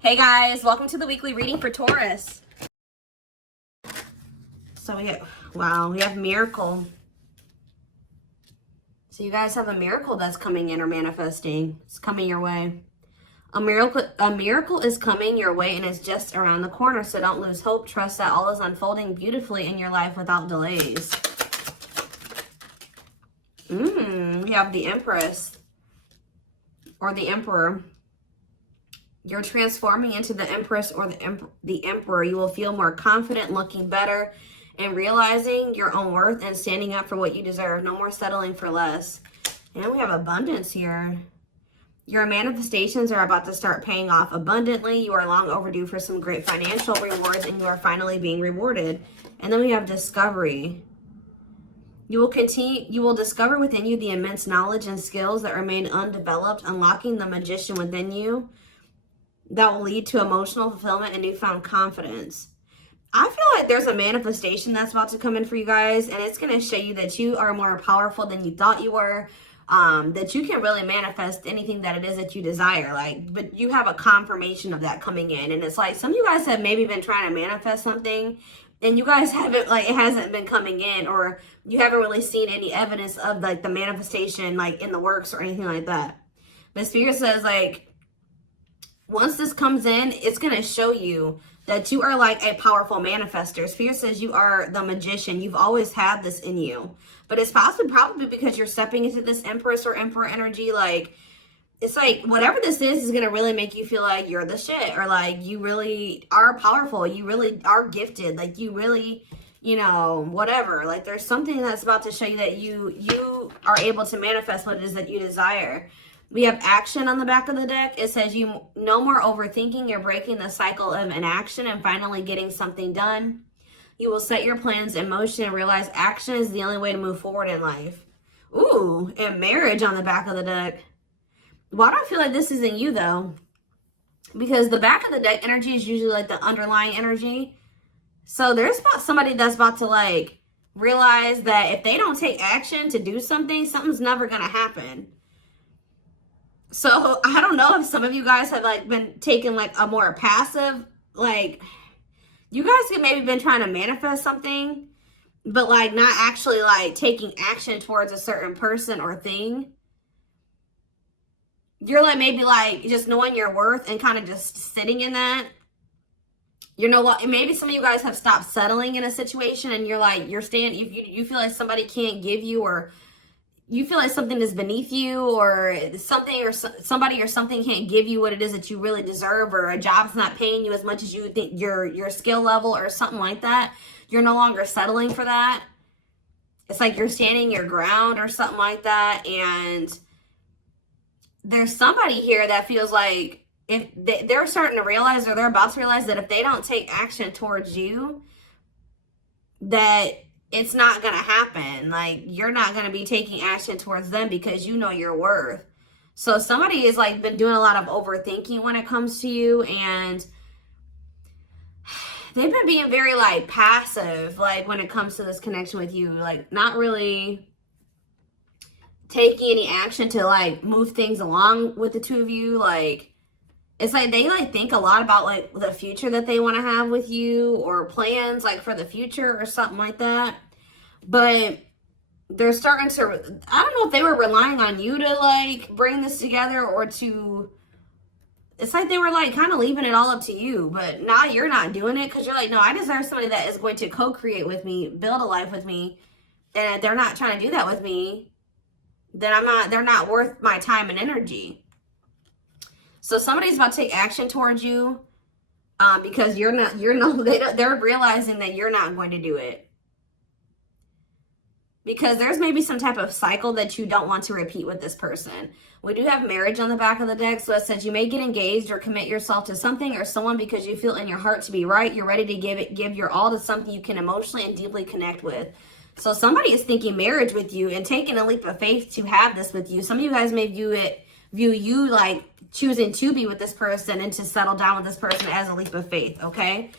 Hey guys, welcome to the weekly reading for Taurus. So we have miracle. So you guys have a miracle that's coming in or manifesting. It's coming your way. A miracle is coming your way and it's just around the corner. So don't lose hope. Trust that all is unfolding beautifully in your life without delays. We have the Empress or the Emperor. You're transforming into the Empress or the Emperor. You will feel more confident, looking better, and realizing your own worth and standing up for what you deserve. No more settling for less. And we have abundance here. Your manifestations are about to start paying off abundantly. You are long overdue for some great financial rewards, and you are finally being rewarded. And then we have discovery. You will discover within you the immense knowledge and skills that remain undeveloped, unlocking the magician within you. That will lead to emotional fulfillment and newfound confidence. I feel like there's a manifestation that's about to come in for you guys, and it's going to show you that you are more powerful than you thought you were, that you can really manifest anything that it is that you desire. But you have a confirmation of that coming in, and it's like some of you guys have maybe been trying to manifest something, and you guys haven't, it hasn't been coming in, or you haven't really seen any evidence of the manifestation in the works or anything like that. But Spirit says once this comes in, it's going to show you that you are a powerful manifester. Spirit says you are the magician. You've always had this in you. But it's probably because you're stepping into this Empress or Emperor energy. It's whatever this is going to really make you feel like you're the shit. Or you really are powerful. You really are gifted. You really, whatever. There's something that's about to show you that you are able to manifest what it is that you desire. We have action on the back of the deck. It says you no more overthinking. You're breaking the cycle of inaction and finally getting something done. You will set your plans in motion and realize action is the only way to move forward in life. Ooh, and marriage on the back of the deck. Why do I feel like this isn't you though? Because the back of the deck energy is usually the underlying energy. So there's somebody that's about to realize that if they don't take action to do something, something's never going to happen. So I don't know if some of you guys have been taking a more passive, you guys have maybe been trying to manifest something, but not actually taking action towards a certain person or thing. You're maybe just knowing your worth and kind of just sitting in that. You know what? Maybe some of you guys have stopped settling in a situation and you're staying, you feel like somebody can't give you, or you feel like something is beneath you, or something or somebody or something can't give you what it is that you really deserve, or a job's not paying you as much as you think your skill level or something like that. You're no longer settling for that. It's you're standing your ground or something like that. And there's somebody here that feels like if they're starting to realize, or they're about to realize, that if they don't take action towards you, that it's not going to happen. You're not going to be taking action towards them because you know your worth. So somebody has been doing a lot of overthinking when it comes to you, and they've been being very passive when it comes to this connection with you, not really taking any action to move things along with the two of you. It's they think a lot about the future that they want to have with you, or plans for the future or something like that. But they're starting to, I don't know if they were relying on you to bring this together, or to, it's they were kind of leaving it all up to you. But now you're not doing it because you're no, I deserve somebody that is going to co-create with me, build a life with me. And if they're not trying to do that with me, then they're not worth my time and energy. So somebody's about to take action towards you because they're realizing that you're not going to do it. Because there's maybe some type of cycle that you don't want to repeat with this person. We do have marriage on the back of the deck. So it says you may get engaged or commit yourself to something or someone because you feel in your heart to be right. You're ready to give your all to something you can emotionally and deeply connect with. So somebody is thinking marriage with you and taking a leap of faith to have this with you. Some of you guys may view you choosing to be with this person and to settle down with this person as a leap of faith, okay?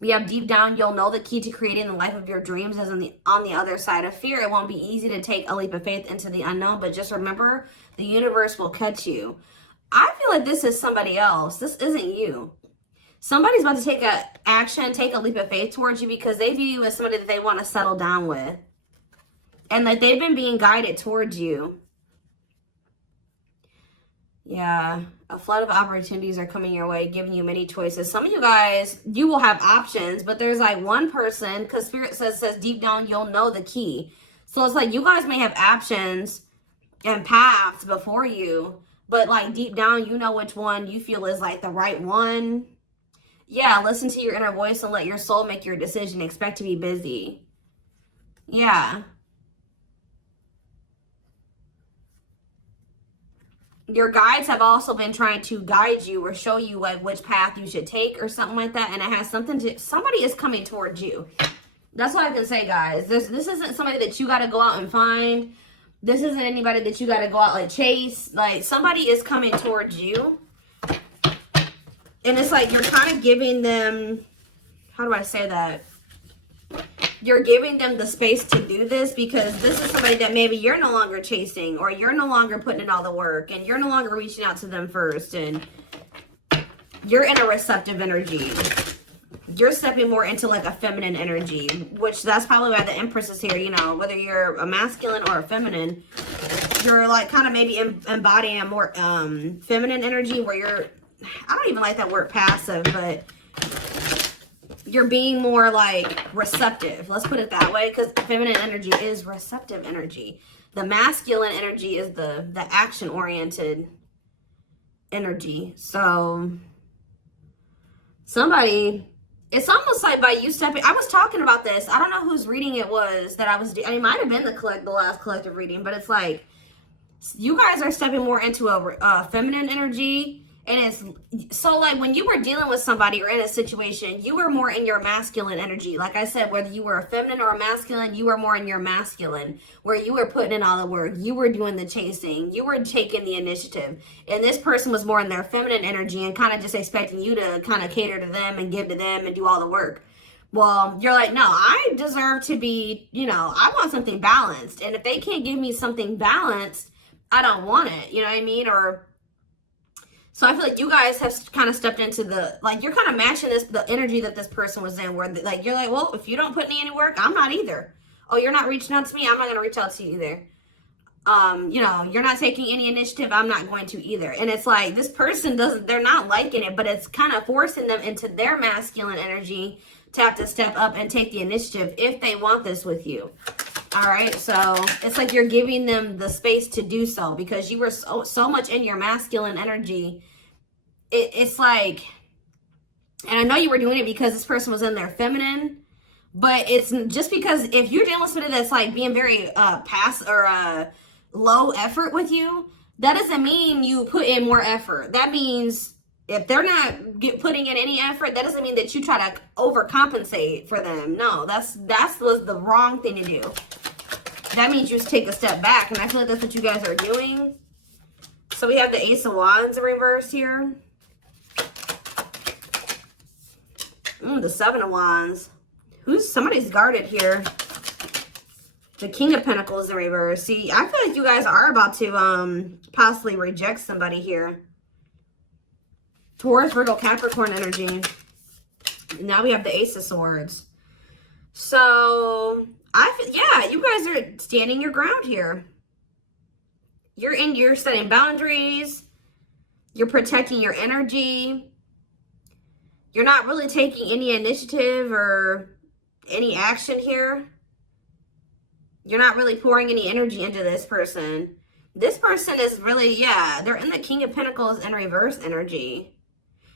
We have deep down, you'll know the key to creating the life of your dreams is on the other side of fear. It won't be easy to take a leap of faith into the unknown, but just remember, the universe will catch you. I feel like this is somebody else. This isn't you. Somebody's about to take a action, take a leap of faith towards you because they view you as somebody that they want to settle down with. And that they've been being guided towards you. Yeah, a flood of opportunities are coming your way, giving you many choices. Some of you guys, you will have options, but there's like one person, because Spirit says deep down, you'll know the key. So it's like you guys may have options and paths before you, but like deep down, you know which one you feel is like the right one. Yeah, listen to your inner voice and let your soul make your decision. Expect to be busy. Yeah. Your guides have also been trying to guide you or show you like which path you should take or something like that. And it has something to, somebody is coming towards you. That's what I can say, guys. This isn't somebody that you got to go out and find. This isn't anybody that you got to go out like chase. Like somebody is coming towards you. And it's like you're kind of giving them, how do I say that? You're giving them the space to do this because this is somebody that maybe you're no longer chasing or you're no longer putting in all the work and you're no longer reaching out to them first and you're in a receptive energy. You're stepping more into like a feminine energy, which that's probably why the Empress is here. You know, whether you're a masculine or a feminine, you're like kind of maybe embodying a more feminine energy where you're, I don't even like that word passive, but you're being more like receptive. Let's put it that way, because feminine energy is receptive energy. The masculine energy is the action-oriented energy. So somebody, it's almost like by you stepping, I was talking about this. I don't know whose reading it was that I was, it might have been the last collective reading, but it's like you guys are stepping more into a feminine energy. And it's so like when you were dealing with somebody or in a situation, you were more in your masculine energy. Like I said, whether you were a feminine or a masculine, you were more in your masculine, where you were putting in all the work. You were doing the chasing. You were taking the initiative. And this person was more in their feminine energy and kind of just expecting you to kind of cater to them and give to them and do all the work. Well, you're like, no, I deserve to be, you know, I want something balanced. And if they can't give me something balanced, I don't want it. You know what I mean? Or so I feel like you guys have kind of stepped into the, like, you're kind of matching the energy that this person was in, where, like, you're like, well, if you don't put in any work, I'm not either. Oh, you're not reaching out to me? I'm not going to reach out to you either. You know, you're not taking any initiative, I'm not going to either. And it's like, this person they're not liking it, but it's kind of forcing them into their masculine energy to have to step up and take the initiative if they want this with you. All right, so it's like you're giving them the space to do so because you were so much in your masculine energy. It's like, and I know you were doing it because this person was in their feminine, but it's just because if you're dealing with somebody that's like being very low effort with you, that doesn't mean you put in more effort. That means if they're not putting in any effort, that doesn't mean that you try to overcompensate for them. No, that was the wrong thing to do. That means you just take a step back, and I feel like that's what you guys are doing. So we have the Ace of Wands in reverse here. The Seven of Wands. Somebody's guarded here. The King of Pentacles in reverse. See, I feel like you guys are about to possibly reject somebody here. Taurus, Virgo, Capricorn energy. Now we have the Ace of Swords. So yeah, you guys are standing your ground here. You're setting boundaries. You're protecting your energy. You're not really taking any initiative or any action here. You're not really pouring any energy into this person. This person is really, yeah, they're in the King of Pentacles in reverse energy.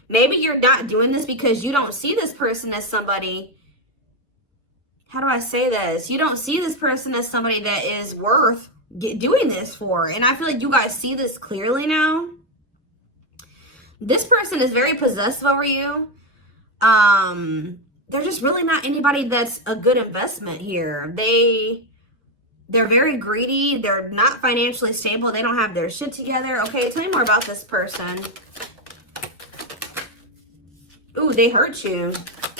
Maybe you're not doing this because you don't see this person as somebody, how do I say this? You don't see this person as somebody that is worth doing this for. And I feel like you guys see this clearly now. This person is very possessive over you. They're just really not anybody that's a good investment here. They're very greedy. They're not financially stable. They don't have their shit together. Okay, tell me more about this person. Ooh, they hurt you.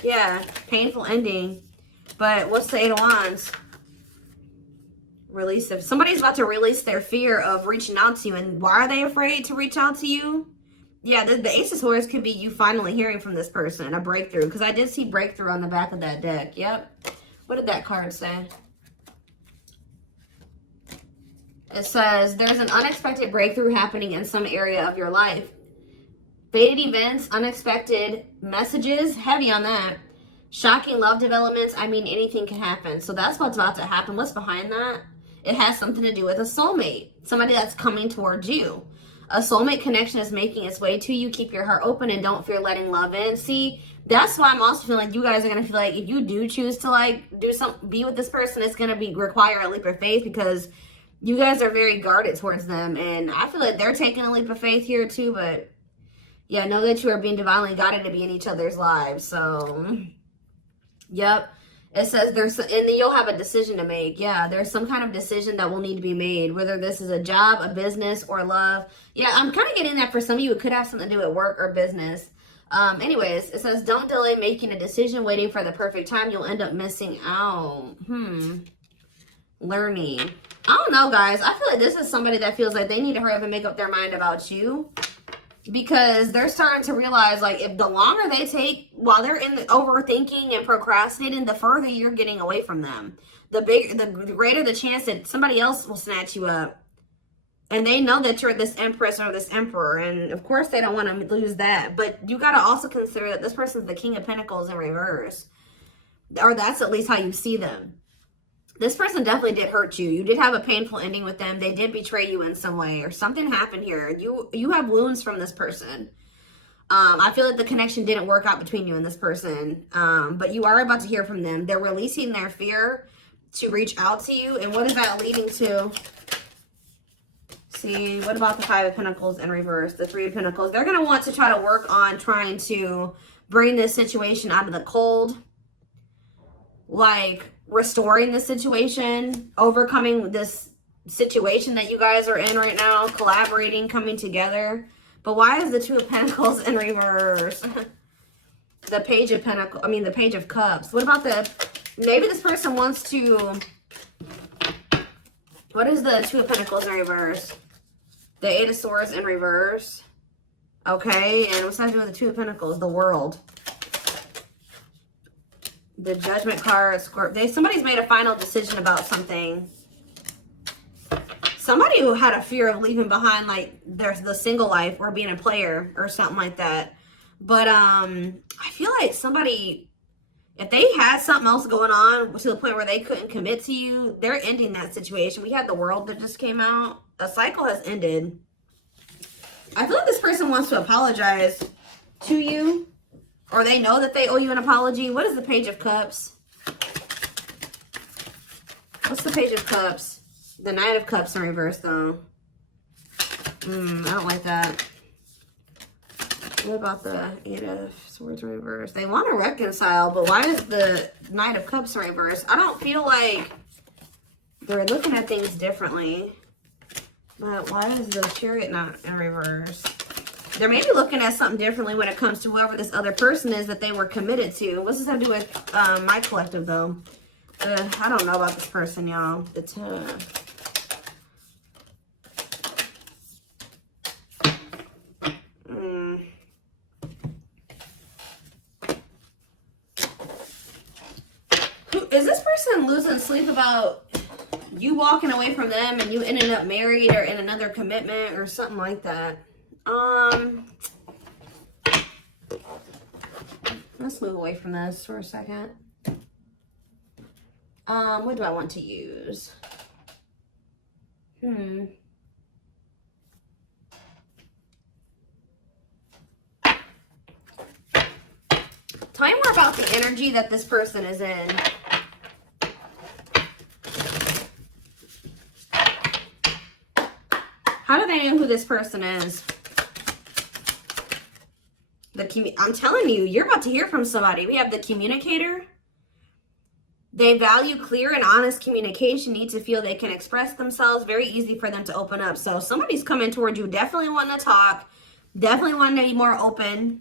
Yeah, painful ending. But what's the Eight of Wands? Release of somebody's about to release their fear of reaching out to you. And why are they afraid to reach out to you? Yeah, the Ace of Swords could be you finally hearing from this person, a breakthrough. Because I did see breakthrough on the back of that deck. Yep. What did that card say? It says, there's an unexpected breakthrough happening in some area of your life. Fated events, unexpected messages, heavy on that. Shocking love developments, I mean, anything can happen. So that's what's about to happen. What's behind that? It has something to do with a soulmate. Somebody that's coming towards you. A soulmate connection is making its way to you. Keep your heart open and don't fear letting love in. See, that's why I'm also feeling like you guys are going to feel like if you do choose to like do something, be with this person, it's going to require a leap of faith because you guys are very guarded towards them. And I feel like they're taking a leap of faith here too. But yeah, know that you are being divinely guided to be in each other's lives. So, yep. It says and then you'll have a decision to make. Yeah, there's some kind of decision that will need to be made, whether this is a job, a business, or love. Yeah, I'm kind of getting that for some of you. It could have something to do with work or business. Anyways, it says, don't delay making a decision, waiting for the perfect time. You'll end up missing out. Learning. I don't know, guys. I feel like this is somebody that feels like they need to hurry up and make up their mind about you. Because they're starting to realize, like, if the longer they take while they're in the overthinking and procrastinating, the further you're getting away from them. The greater the chance that somebody else will snatch you up. And they know that you're this empress or this emperor. And, of course, they don't want to lose that. But you got to also consider that this person's the King of Pentacles in reverse. Or that's at least how you see them. This person definitely did hurt you. You did have a painful ending with them. They did betray you in some way or something happened here. You have wounds from this person. I feel like the connection didn't work out between you and this person. But you are about to hear from them. They're releasing their fear to reach out to you. And what is that leading to? See, what about the Five of Pentacles in reverse? The Three of Pentacles. They're going to want to try to work on trying to bring this situation out of the cold. Like restoring the situation, overcoming this situation that you guys are in right now, collaborating, coming together. But why is the Two of Pentacles in reverse? The Page of Pentacles, the Page of Cups. What about maybe this person wants to, what is the Two of Pentacles in reverse? The Eight of Swords in reverse. Okay, and what's that to do with the Two of Pentacles? The World. The Judgment card, Scorpio. Somebody's made a final decision about something. Somebody who had a fear of leaving behind, like, there's the single life or being a player or something like that. But I feel like somebody, if they had something else going on to the point where they couldn't commit to you, they're ending that situation. We had the World that just came out. A cycle has ended. I feel like this person wants to apologize to you. Or they know that they owe you an apology. What is the Page of Cups? What's the Page of Cups? The Knight of Cups in reverse, though. I don't like that. What about the Eight of Swords in reverse? They want to reconcile, but why is the Knight of Cups in reverse? I don't feel like they're looking at things differently. But why is the Chariot not in reverse? They're maybe looking at something differently when it comes to whoever this other person is that they were committed to. What's this have to do with my collective, though? I don't know about this person, y'all. Is this person losing sleep about you walking away from them and you ending up married or in another commitment or something like that? Let's move away from this for a second. What do I want to use? Tell me more about the energy that this person is in. How do they know who this person is? I'm telling you, you're about to hear from somebody. We have the Communicator. They value clear and honest communication, need to feel they can express themselves. Very easy for them to open up. So somebody's coming toward you, definitely wanting to talk, definitely wanting to be more open,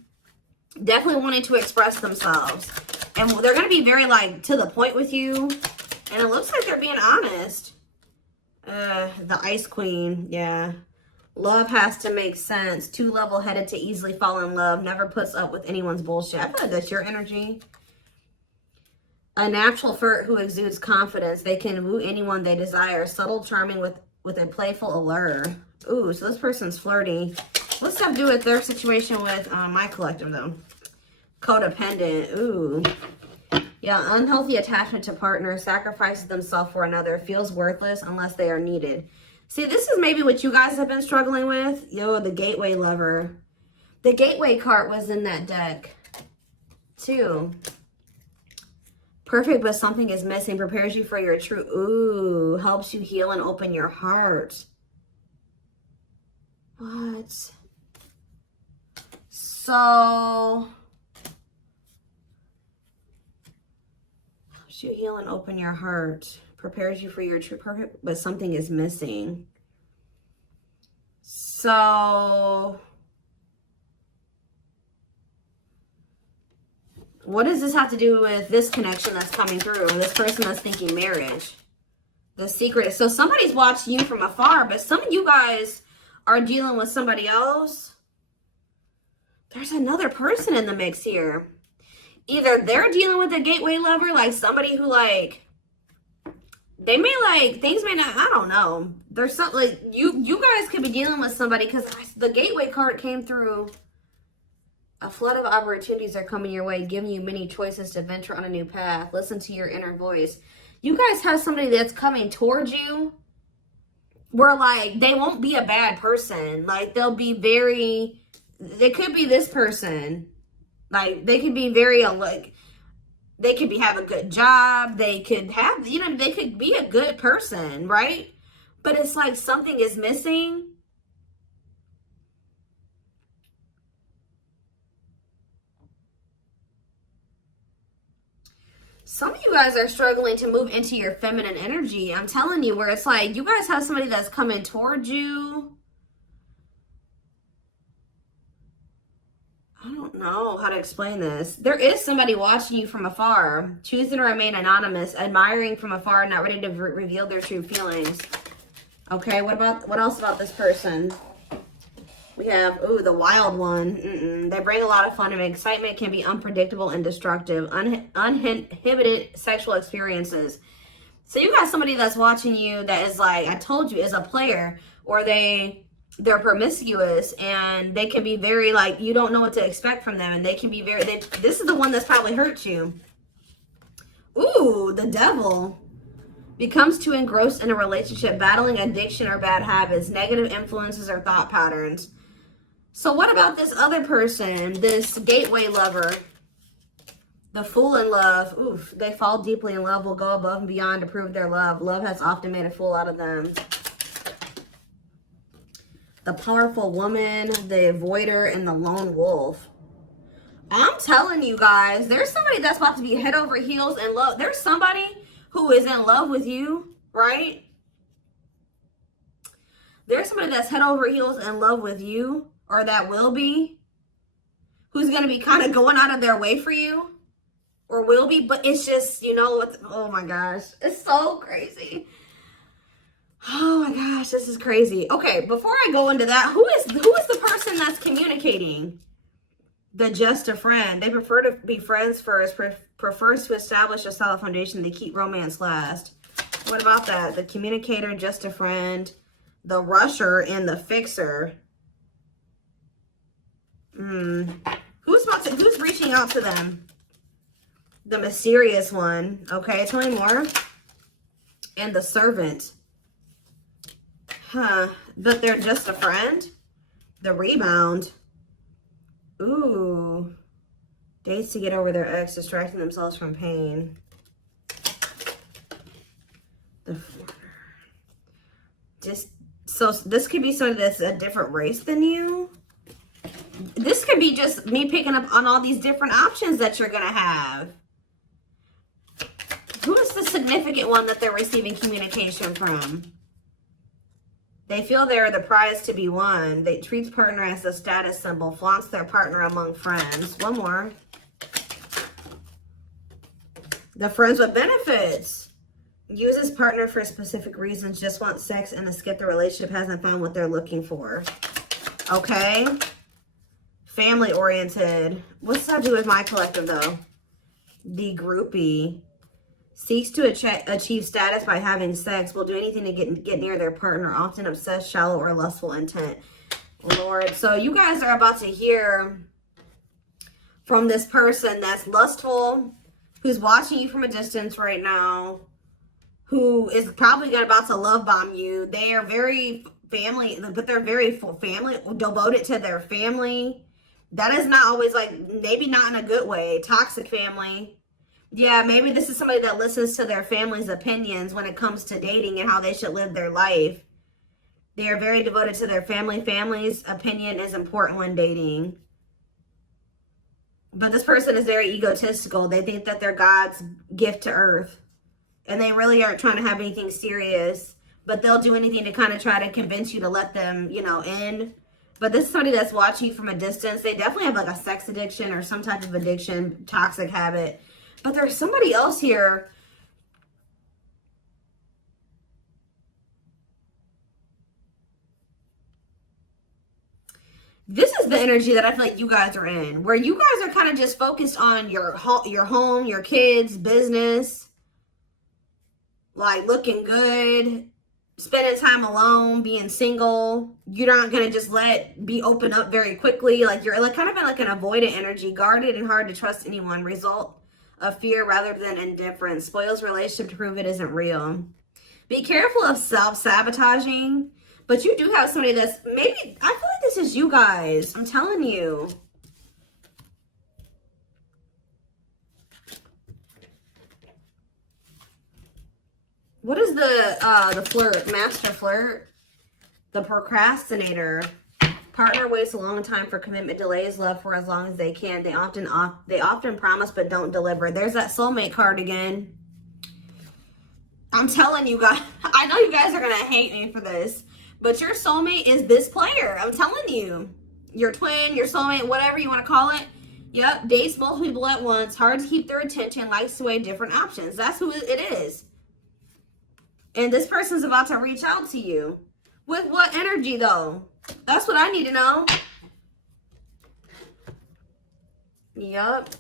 definitely wanting to express themselves. And they're going to be very, like, to the point with you. And it looks like they're being honest. The Ice Queen, yeah. Love has to make sense. Too level-headed to easily fall in love. Never puts up with anyone's bullshit. I feel like that's your energy. A natural flirt who exudes confidence. They can woo anyone they desire. Subtle, charming with a playful allure. Ooh, so this person's flirty. What's that do with their situation with my collective, though? Codependent. Ooh. Yeah, unhealthy attachment to partner. Sacrifices themselves for another. Feels worthless unless they are needed. See, this is maybe what you guys have been struggling with. Yo, the gateway lover. The gateway card was in that deck, too. Perfect, but something is missing. Prepares you for your true... Ooh, helps you heal and open your heart. What? So... helps you heal and open your heart. Prepares you for your true... Perfect, but something is missing. So... what does this have to do with this connection that's coming through? This person that's thinking marriage. The secret. So somebody's watching you from afar, but some of you guys are dealing with somebody else. There's another person in the mix here. Either they're dealing with a gateway lover, like somebody who like, they may like, things may not, I don't know. There's something like, you guys could be dealing with somebody because the gateway card came through. A flood of opportunities are coming your way, giving you many choices to venture on a new path. Listen to your inner voice. You guys have somebody that's coming towards you where, like, they won't be a bad person. Like, they'll be very... they could be this person. Like, they could be very, like... they could have a good job. They could have... you know, they could be a good person, right? But it's like something is missing. Some of you guys are struggling to move into your feminine energy. I'm telling you, where it's like you guys have somebody that's coming towards you. I don't know how to explain this. There is somebody watching you from afar, choosing to remain anonymous, admiring from afar, not ready to reveal their true feelings. Okay, what else about this person? We have, ooh, the wild one. They bring a lot of fun and excitement, can be unpredictable and destructive. Uninhibited sexual experiences. So you got somebody that's watching you that is like, I told you, is a player. Or they're promiscuous and they can be very like, you don't know what to expect from them. And they can be very, this is the one that's probably hurt you. Ooh, the devil. Becomes too engrossed in a relationship, battling addiction or bad habits, negative influences or thought patterns. So what about this other person, this gateway lover, the fool in love? Oof, they fall deeply in love, will go above and beyond to prove their love. Love has often made a fool out of them. The powerful woman, the avoider, and the lone wolf. I'm telling you guys, there's somebody that's about to be head over heels in love. There's somebody who is in love with you, right? There's somebody that's head over heels in love with you, or that will be, who's going to be kind of going out of their way for you, or will be, but it's just, you know, oh my gosh, it's so crazy. Oh my gosh, this is crazy. Okay, before I go into that, who is the person that's communicating? The just a friend. They prefer to be friends first, prefers to establish a solid foundation. They keep romance last. What about that? The communicator, just a friend, the rusher, and the fixer. Who's reaching out to them? The mysterious one. Okay, tell me more. And the servant. Huh. But they're just a friend. The rebound. Ooh. Dates to get over their ex, distracting themselves from pain. The flirter. So this could be somebody that's a different race than you. This could be just me picking up on all these different options that you're going to have. Who is the significant one that they're receiving communication from? They feel they're the prize to be won. They treat partner as a status symbol, flaunts their partner among friends. One more. The friends with benefits. Uses partner for specific reasons, just wants sex and to skip the relationship, hasn't found what they're looking for. Okay. Family oriented. What's that do with my collective though? The groupie. Seeks to achieve status by having sex. Will do anything to get near their partner. Often obsessed, shallow, or lustful intent. Lord. So you guys are about to hear from this person that's lustful, who's watching you from a distance right now, who is probably about to love bomb you. They are very family, but they're very family, devoted to their family. That is not always like, maybe not in a good way. Toxic family. Yeah, maybe this is somebody that listens to their family's opinions when it comes to dating and how they should live their life. They are very devoted to their family. Family's opinion is important when dating. But this person is very egotistical. They think that they're God's gift to earth. And they really aren't trying to have anything serious. But they'll do anything to kind of try to convince you to let them, you know, in. But this is somebody that's watching you from a distance. They definitely have like a sex addiction or some type of addiction, toxic habit. But there's somebody else here. This is the energy that I feel like you guys are in, where you guys are kind of just focused on your home, your kids, business, like looking good, spending time alone, being single. You're not going to just be open up very quickly. Like you're like kind of in like an avoidant energy, guarded and hard to trust anyone. Result of fear rather than indifference. Spoils relationship to prove it isn't real. Be careful of self-sabotaging. But you do have somebody that's maybe, I feel like this is you guys. I'm telling you. What is the flirt? Master flirt? The procrastinator. Partner waits a long time for commitment, delays love for as long as they can. They often promise but don't deliver. There's that soulmate card again. I'm telling you guys, I know you guys are going to hate me for this. But your soulmate is this player. I'm telling you. Your twin, your soulmate, whatever you want to call it. Yep. Dates multiple people at once. Hard to keep their attention. Likes to weigh different options. That's who it is. And this person's about to reach out to you. With what energy, though? That's what I need to know. Yep.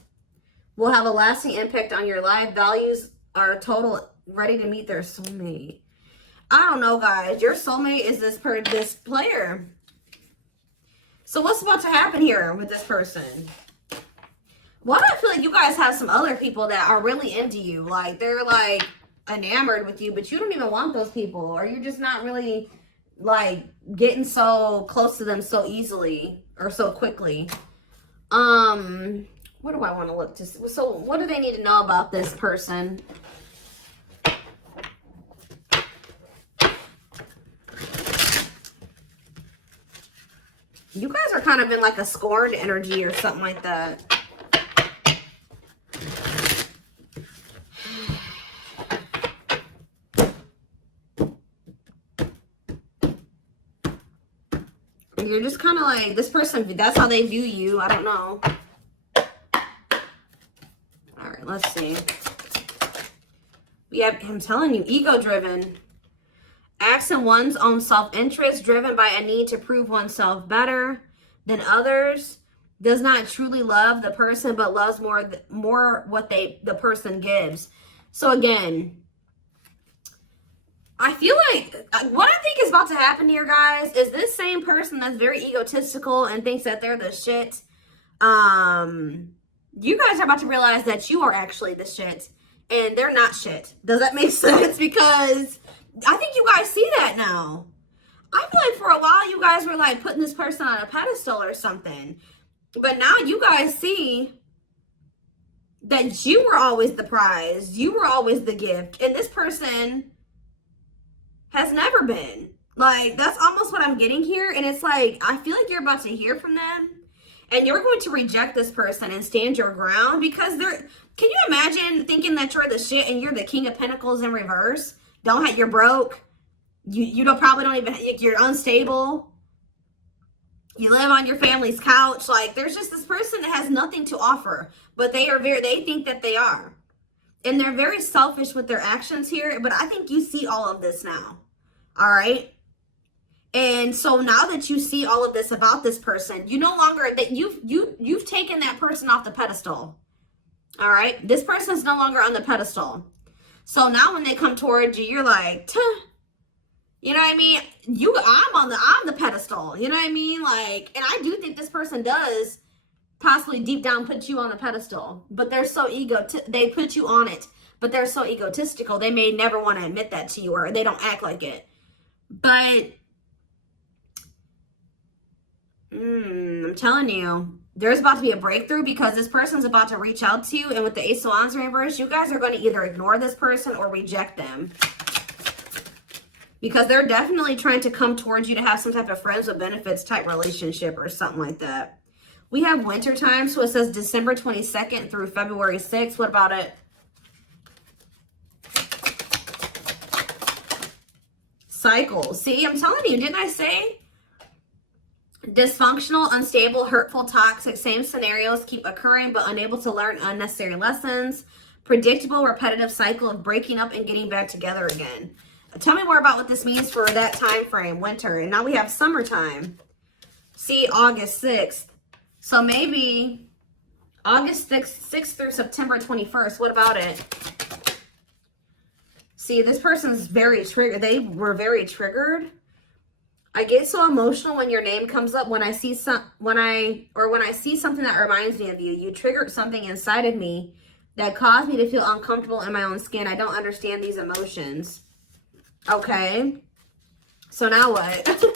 Will have a lasting impact on your life. Values are total, ready to meet their soulmate. I don't know, guys. Your soulmate is this player. So what's about to happen here with this person? Why do I feel like you guys have some other people that are really into you? Like, they're, like, enamored with you, but you don't even want those people. Or you're just not really, like, getting so close to them so easily or so quickly. What do I want to look to see? So what do they need to know about this person? You guys are kind of in like a scorned energy or something like that. You're just kind of like, this person, that's how they view you. I don't know. All right, let's see. We have, I'm telling you, ego-driven. Acts in one's own self-interest, driven by a need to prove oneself better than others. Does not truly love the person, but loves more what the person gives. So again, I feel like what I think is about to happen here, guys, is this same person that's very egotistical and thinks that they're the shit. You guys are about to realize that you are actually the shit, and they're not shit. Does that make sense? Because I think you guys see that now. I feel like for a while you guys were like putting this person on a pedestal or something. But now you guys see that you were always the prize. You were always the gift. And this person has never been. Like, that's almost what I'm getting here. And it's like, I feel like you're about to hear from them. And you're going to reject this person and stand your ground. Because they're, can you imagine thinking that you're the shit and you're the King of Pentacles in reverse? You're broke. You probably don't even, you're unstable. You live on your family's couch. Like, there's just this person that has nothing to offer, but they think that they are. And they're very selfish with their actions here, but I think you see all of this now. All right? And so now that you see all of this about this person, you no longer, that you've taken that person off the pedestal. All right? This person's no longer on the pedestal. So now when they come towards you, you're like, tuh. You know what I mean? I'm the pedestal. You know what I mean? Like, and I do think this person does possibly deep down put you on the pedestal, but they're so they put you on it, but they're so egotistical. They may never want to admit that to you, or they don't act like it. But I'm telling you, there's about to be a breakthrough, because this person's about to reach out to you. And with the Ace of Wands reverse, you guys are going to either ignore this person or reject them, because they're definitely trying to come towards you to have some type of friends with benefits type relationship or something like that. We have winter time, so it says December 22nd through February 6th. What about it? Cycles. See, I'm telling you, didn't I say? Dysfunctional, unstable, hurtful, toxic, same scenarios keep occurring but unable to learn unnecessary lessons. Predictable, repetitive cycle of breaking up and getting back together again. Tell me more about what this means for that time frame, winter. And now we have summertime. See, August 6th. So maybe August 6th through September 21st. What about it? See, this person's very triggered. They were very triggered. I get so emotional when your name comes up. When I see something that reminds me of you. You triggered something inside of me that caused me to feel uncomfortable in my own skin. I don't understand these emotions. Okay. So now what?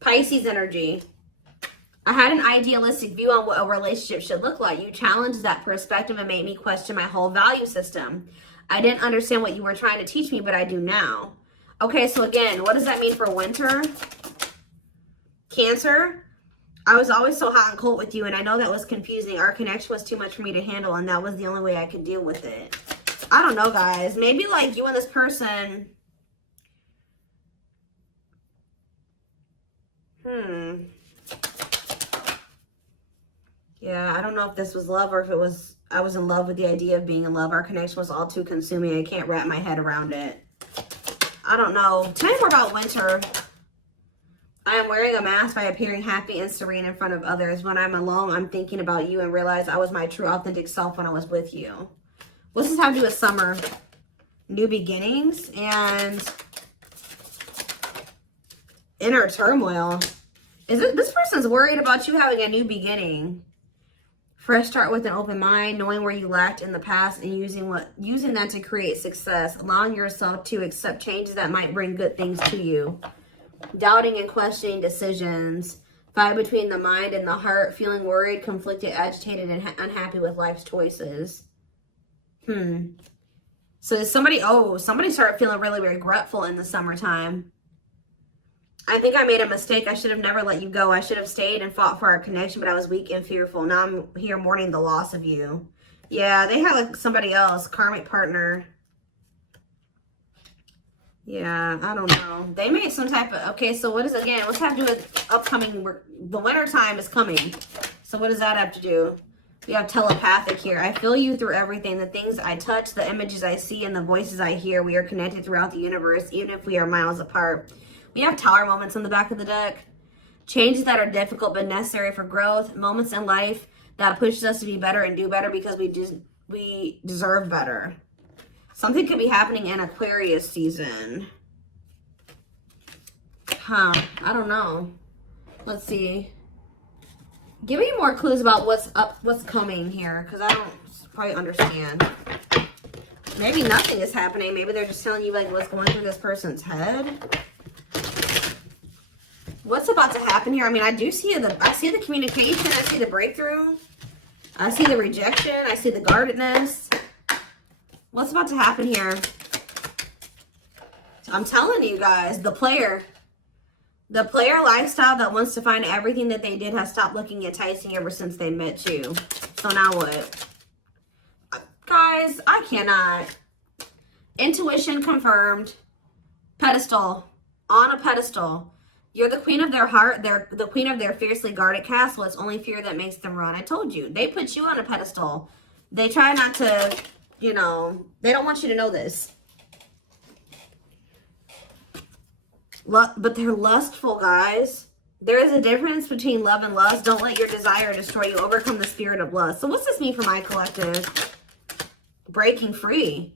Pisces energy. I had an idealistic view on what a relationship should look like. You challenged that perspective and made me question my whole value system. I didn't understand what you were trying to teach me, but I do now. Okay, so again, what does that mean for winter? Cancer. I was always so hot and cold with you, and I know that was confusing. Our connection was too much for me to handle, and that was the only way I could deal with it. I don't know, guys. Maybe like you and this person. Yeah, I don't know if this was love or if it was, I was in love with the idea of being in love. Our connection was all too consuming. I can't wrap my head around it. I don't know. Tell me more about winter. I am wearing a mask by appearing happy and serene in front of others. When I'm alone, I'm thinking about you and realize I was my true authentic self when I was with you. What's this have to do with summer? New beginnings and inner turmoil. Is it this person's worried about you having a new beginning? Fresh start with an open mind, knowing where you lacked in the past and using that to create success, allowing yourself to accept changes that might bring good things to you. Doubting and questioning decisions, fight between the mind and the heart, feeling worried, conflicted, agitated, and unhappy with life's choices. So somebody started feeling really regretful in the summertime. I think I made a mistake. I should have never let you go. I should have stayed and fought for our connection, but I was weak and fearful. Now I'm here mourning the loss of you. Yeah, they had like somebody else, karmic partner. Yeah, I don't know. They made some type of, okay, so what is, again, what's that have to do with upcoming, the winter time is coming. So what does that have to do? We have telepathic here. I feel you through everything. The things I touch, the images I see, and the voices I hear. We are connected throughout the universe, even if we are miles apart. We have tower moments on the back of the deck. Changes that are difficult but necessary for growth. Moments in life that pushes us to be better and do better because we deserve better. Something could be happening in Aquarius season. I don't know. Let's see. Give me more clues about what's coming here, because I don't quite understand. Maybe nothing is happening. Maybe they're just telling you like what's going through this person's head. What's about to happen here? I mean, I see the communication. I see the breakthrough. I see the rejection. I see the guardedness. What's about to happen here? I'm telling you guys, the player lifestyle that wants to find everything that they did has stopped looking enticing ever since they met you. So now what? Guys, I cannot. Intuition confirmed. Pedestal. On a pedestal. You're the queen of their heart. They're the queen of their fiercely guarded castle. It's only fear that makes them run. I told you. They put you on a pedestal. They try not to, you know, they don't want you to know this. But they're lustful, guys. There is a difference between love and lust. Don't let your desire destroy you. Overcome the spirit of lust. So what's this mean for my collective? Breaking free.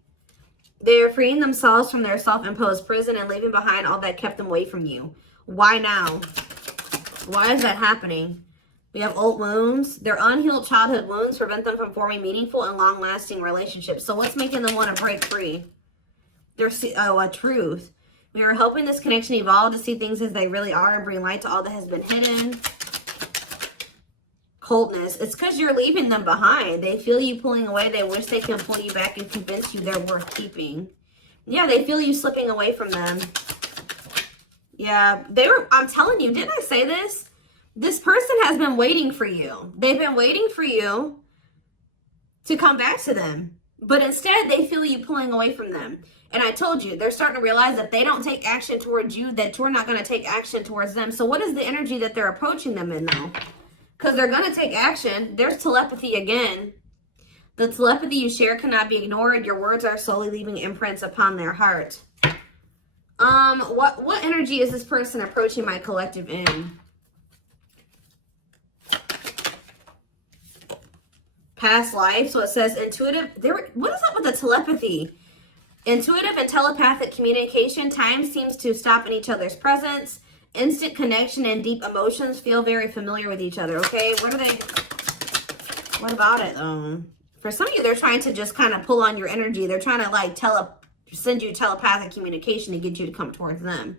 They are freeing themselves from their self-imposed prison and leaving behind all that kept them away from you. Why now? Why is that happening? We have old wounds. Their unhealed childhood wounds prevent them from forming meaningful and long-lasting relationships. So what's making them want to break free? There's a truth. We are helping this connection evolve to see things as they really are and bring light to all that has been hidden. Coldness. It's because you're leaving them behind. They feel you pulling away. They wish they can pull you back and convince you they're worth keeping. Yeah, they feel you slipping away from them. Yeah, I'm telling you, didn't I say this? This person has been waiting for you. They've been waiting for you to come back to them. But instead, they feel you pulling away from them. And I told you, they're starting to realize that they don't take action towards you, that you're not going to take action towards them. So what is the energy that they're approaching them in, though? Because they're going to take action. There's telepathy again. The telepathy you share cannot be ignored. Your words are slowly leaving imprints upon their heart. What energy is this person approaching my collective in? Past life. So it says intuitive. What is up with the telepathy? Intuitive and telepathic communication. Time seems to stop in each other's presence. Instant connection and deep emotions. Feel very familiar with each other. Okay, what about it? For some of you, they're trying to just kind of pull on your energy. They're trying to like send you telepathic communication to get you to come towards them.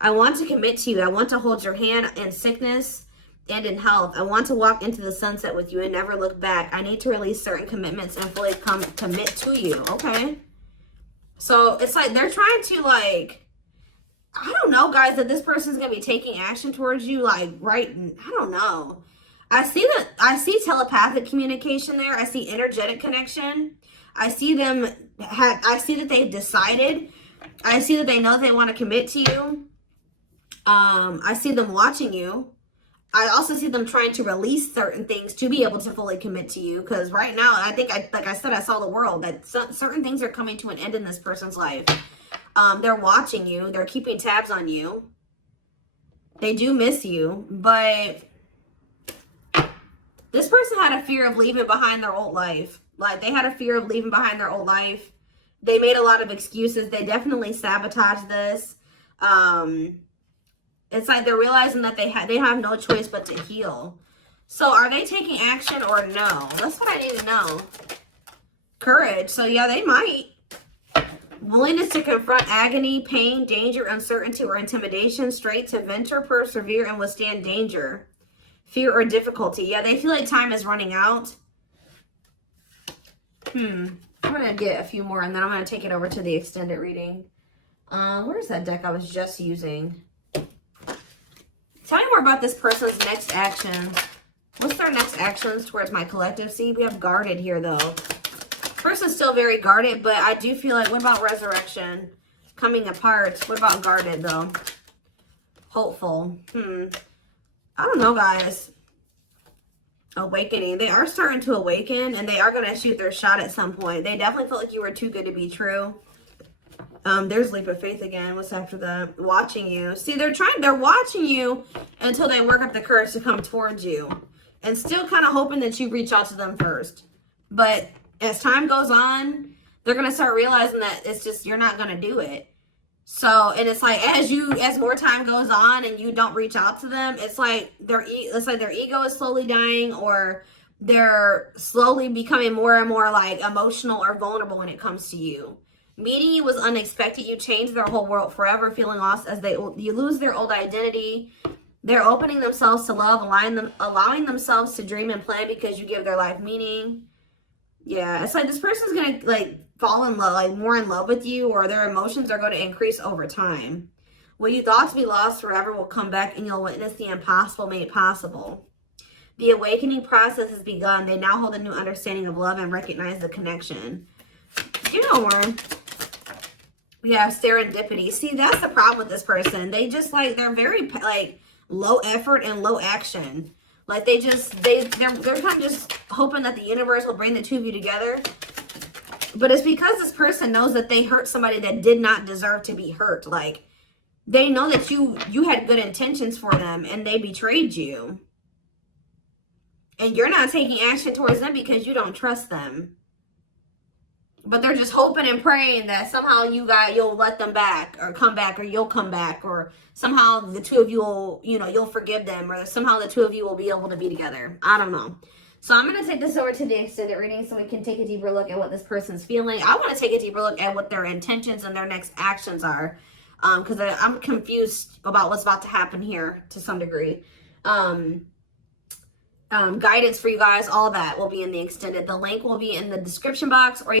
I want to commit to you. I want to hold your hand in sickness and in health. I want to walk into the sunset with you and never look back. I need to release certain commitments and fully commit to you. Okay. So it's like they're trying to like, I don't know, guys, that this person's going to be taking action towards you. Like, right. I don't know. I see telepathic communication there. I see energetic connection. I see that they've decided. I see that they know they want to commit to you. I see them watching you. I also see them trying to release certain things to be able to fully commit to you. Because right now, I think, like I said, I saw the world. That certain things are coming to an end in this person's life. They're watching you. They're keeping tabs on you. They do miss you. But this person had a fear of leaving behind their old life. Like, they had a fear of leaving behind their old life. They made a lot of excuses. They definitely sabotaged this. It's like they're realizing that they have no choice but to heal. So are they taking action or no? That's what I need to know. Courage. So yeah, they might. Willingness to confront agony, pain, danger, uncertainty, or intimidation. Straight to venture, persevere, and withstand danger. Fear or difficulty. Yeah, they feel like time is running out. I'm going to get a few more and then I'm going to take it over to the extended reading. Where's that deck I was just using? Tell me more about this person's next action. What's their next actions towards my collective? See, we have guarded here, though. Person's still very guarded, but I do feel like, what about resurrection? Coming apart. What about guarded, though? Hopeful. I don't know, guys. Awakening. They are starting to awaken, and they are going to shoot their shot at some point. They definitely felt like you were too good to be true. There's leap of faith again. What's after that? Watching you. See, they're watching you until they work up the courage to come towards you. And still kind of hoping that you reach out to them first. But as time goes on, they're going to start realizing that it's just, you're not going to do it. So, and it's like, as more time goes on and you don't reach out to them, it's like their ego is slowly dying, or they're slowly becoming more and more like emotional or vulnerable when it comes to you. Meeting you was unexpected. You changed their whole world forever, feeling lost as you lose their old identity. They're opening themselves to love, allowing themselves to dream and plan because you give their life meaning. Yeah, it's like this person's going to like fall in love, like more in love with you, or their emotions are going to increase over time. What you thought to be lost forever will come back and you'll witness the impossible made possible. The awakening process has begun. They now hold a new understanding of love and recognize the connection. You know more. We have serendipity. See, that's the problem with this person. They just like, they're very like low effort and low action. Like they're kind of just hoping that the universe will bring the two of you together. But it's because this person knows that they hurt somebody that did not deserve to be hurt. Like, they know that you had good intentions for them and they betrayed you. And you're not taking action towards them because you don't trust them. But they're just hoping and praying that somehow you'll let them back or come back, or you'll come back, or somehow the two of you will, you'll forgive them, or somehow the two of you will be able to be together. I don't know. So I'm going to take this over to the extended reading so we can take a deeper look at what this person's feeling. I want to take a deeper look at what their intentions and their next actions are. Because I'm confused about what's about to happen here to some degree. Guidance for you guys, all that will be in the extended. The link will be in the description box, or